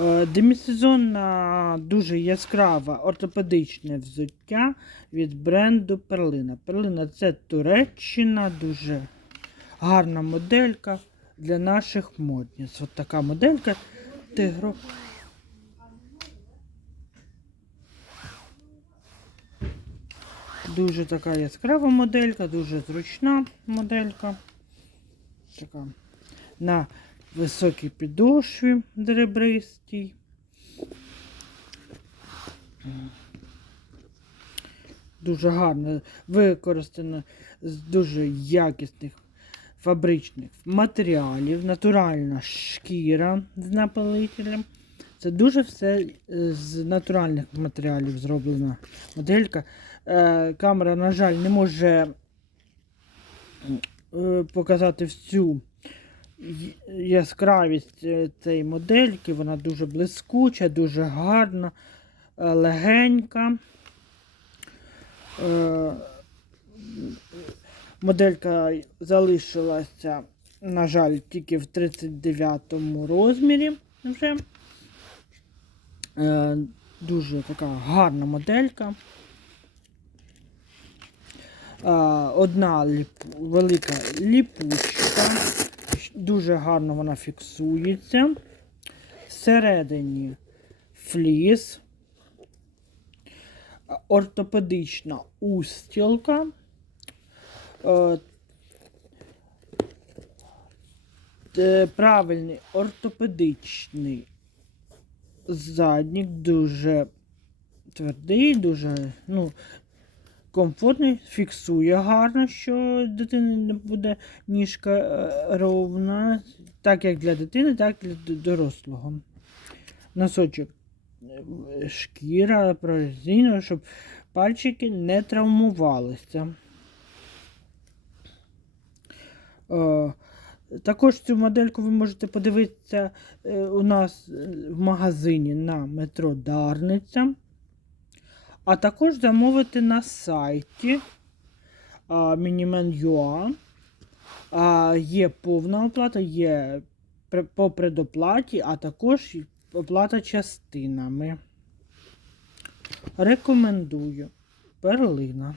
Е, Демісезонна дуже яскраве ортопедичне взуття від бренду Перлина. Перлина це Туреччина, дуже гарна моделька для наших модниць. От така моделька тигро. Дуже така яскрава моделька, дуже зручна моделька. Така на високій підошві деребристій. Дуже гарно використано з дуже якісних фабричних матеріалів, натуральна шкіра з напилителем. Це дуже все е, з натуральних матеріалів зроблена моделька. Е, Камера, на жаль, не може е, показати всю яскравість е, цієї модельки. Вона дуже блискуча, дуже гарна, е, легенька. Е, Моделька залишилася, на жаль, тільки в 39 розмірі вже. Дуже така гарна моделька. Одна велика ліпучка. Дуже гарно вона фіксується. Всередині фліс. Е, Ортопедична устілка. Е, Правильний ортопедичний заднік, дуже твердий, дуже ну, комфортний, фіксує гарно, що дитини не буде ніжка е, ровна, так як для дитини, так і для дорослого. Носочок е, шкіра, прорезинова, щоб пальчики не травмувалися. Е, Також цю модельку ви можете подивитися у нас в магазині на метро Дарниця, а також замовити на сайті Miniman.ua. Є повна оплата, є по предоплаті, а також оплата частинами. Рекомендую. Перлина.